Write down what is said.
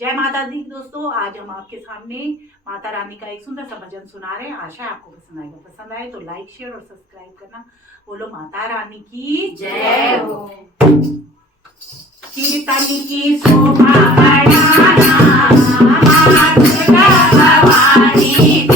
जय माता दी दोस्तों, आज हम आपके सामने माता रानी का एक सुंदर सा भजन सुना रहे हैं। आशा है आपको पसंद आएगा। पसंद आए तो लाइक शेयर और सब्सक्राइब करना। बोलो माता रानी की जय हो। कीर्तन की शोभा बढ़ाना, माँ दुर्गा भवानी